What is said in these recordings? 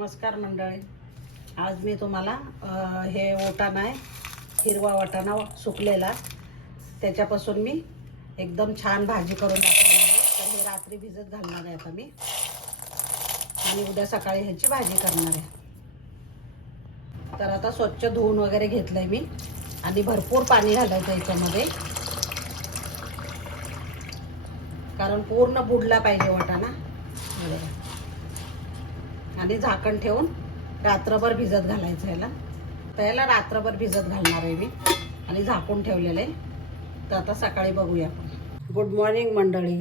नमस्कार मंडळी. आज मी तुम्हाला हे वाटाणा आहे हिरवा वाटाणा सुकलेला. त्याच्यापासून मी एकदम छान भाजी करून टाकणार आहे. तर हे रात्री भिजत घालणार आहे आता मी. आणि उद्या सकाळी ह्याची भाजी करणार आहे. तर आता स्वच्छ धुवून वगैरे घेतलंय मी. आणि भरपूर पाणी घालायचं याच्यामध्ये. कारण पूर्ण बुडला पाहिजे वाटाणा. आणि झाकण ठेवून रात्रभर भिजत घालायचं याला. तर याला रात्रभर भिजत घालणार आहे मी. आणि झाकून ठेवलेलं आहे. तर आता सकाळी बघूया आपण. गुड मॉर्निंग मंडळी.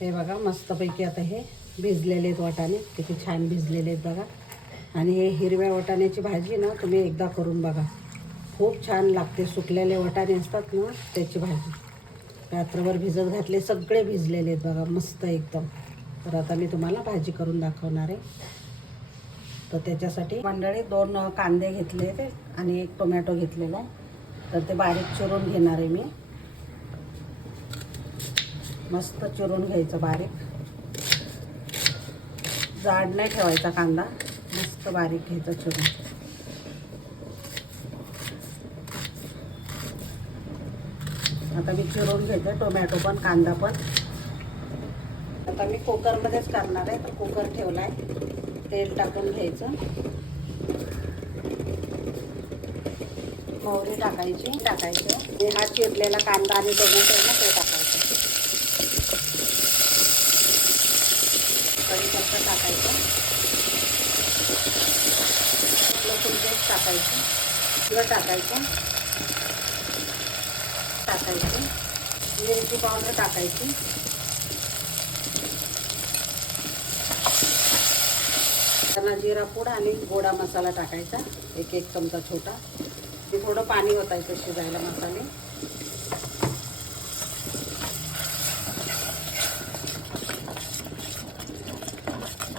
हे बघा मस्तपैकी आता हे भिजलेले आहेत वाटाणे. किती छान भिजलेले आहेत बघा. आणि हे हिरव्या वाटाण्याची भाजी ना तुम्ही एकदा करून बघा. खूप छान लागते. सुकलेले वाटाणे असतात ना त्याची भाजी. रात्रभर भिजत घातले सगळे भिजलेले आहेत बघा मस्त एकदम. तर आता मी तुम्हाला भाजी करून दाखवणार आहे. तर त्याच्यासाठी मंडळी दोन कांदे घेतले ते आणि एक टोमॅटो घेतलेला आहे. तर ते बारीक चिरून घेणार आहे मी. मस्त चिरून घ्यायचं बारीक. जाड नाही ठेवायचा कांदा. मस्त बारीक घ्यायचा चिरून. आता मी चिरून घेते टोमॅटो पण कांदा पण. आता मी कुकरमध्येच करणार आहे. तर कुकर ठेवला आहे तेल टाकून घ्यायचं. मोहरी टाकायची. टाकायचं. हे हा चिरलेला कांदा आणि टोमॅटो आहे ना ते टाकायचं. कढीपत्ता टाकायचं. लसूण पेस्ट टाकायचं. किंवा टाकायचं. टाकायचं. मिरची पावडर टाकायची. त्यांना जिरा पूड आणि गोडा मसाला टाकायचा एक एक चमचा छोटा. ते थोडं पाणी ओतायचं शिजायला मसाले.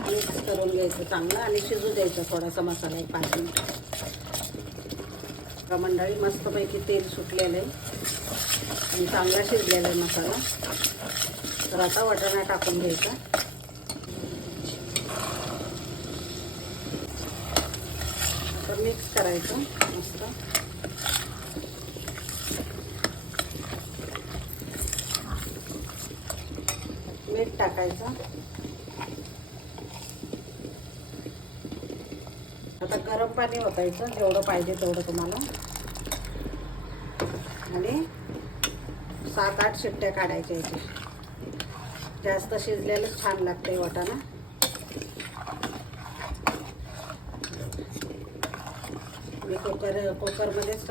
मिक्स करून घ्यायचं चांगलं आणि शिजू द्यायचं थोडासा मसाला एक पाच मिनिट. मंडळी मस्तपैकी तेल सुटलेलं आहे. आणि चांगला शिजलेला आहे मसाला. तर आता वाटाणा टाकून घ्यायचा. मिक्स करायचं मस्त. मीठ टाकायचं. आता गरम पाणी ओतायचं जेवढं पाहिजे तेवढं तुम्हाला. आणि सात आठ शिट्ट्या काढायच्या याच्या जास्त शिजलेलं छान लागते वाटाणा. मी कुकर कुकरमध्येच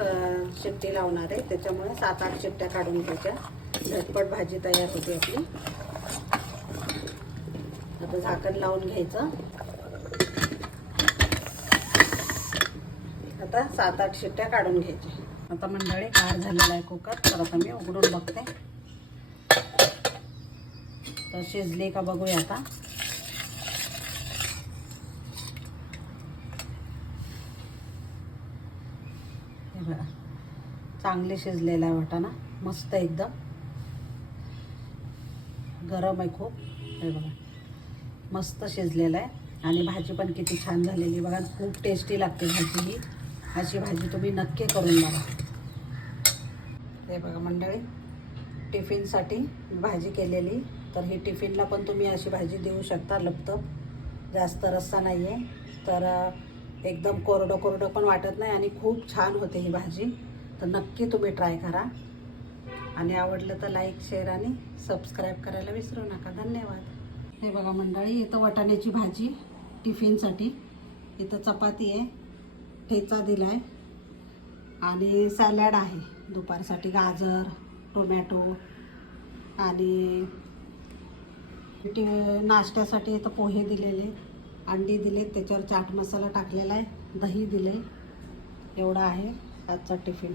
शिट्टी लावणार आहे. त्याच्यामुळे सात आठ शिट्ट्या काढून घ्यायच्या. झटपट भाजी तयार होते आपली. आता झाकण लावून घ्यायचं. आता सात आठ शिट्ट्या काढून घ्यायच्या. आता मंडळी गार झालेला आहे कुकर. तर आता मी उघडून बघते. तर शिजली का बघूया आता हे बघा चांगले शिजलेला आहे वाटाणा. मस्त एकदम. गरम आहे खूप. हे बघा. मस्त शिजलेला आहे. आणि भाजी पण किती छान झालेली आहे. बघा खूप टेस्टी लागते भाजी ही. अशी भाजी तुम्ही नक्की करून बघा. हे बघा मंडळी टिफिनसाठी भाजी केलेली. तर ही टिफिनला पण तुम्ही अशी भाजी देऊ शकता लपतप. जास्त रस्सा नाही आहे तर एकदम कोरडं कोरडं पण वाटत नाही आणि खूप छान होते ही भाजी. तर नक्की तुम्ही ट्राय करा. आणि आवडलं तर लाईक शेअर आणि सबस्क्राईब करायला विसरू नका. धन्यवाद. हे बघा मंडळी इथं वाटाण्याची भाजी टिफिनसाठी. इथं चपाती आहे ठेचा दिला आहे आणि सॅलड आहे. दुपारसाठी गाजर टोमॅटो आणि टी नाश्त्यासाठी इथं पोहे दिलेले अंडी दिले त्याच्यावर चाट मसाला टाकलेला आहे दही दिले एवढा आहे आजचा टिफिन.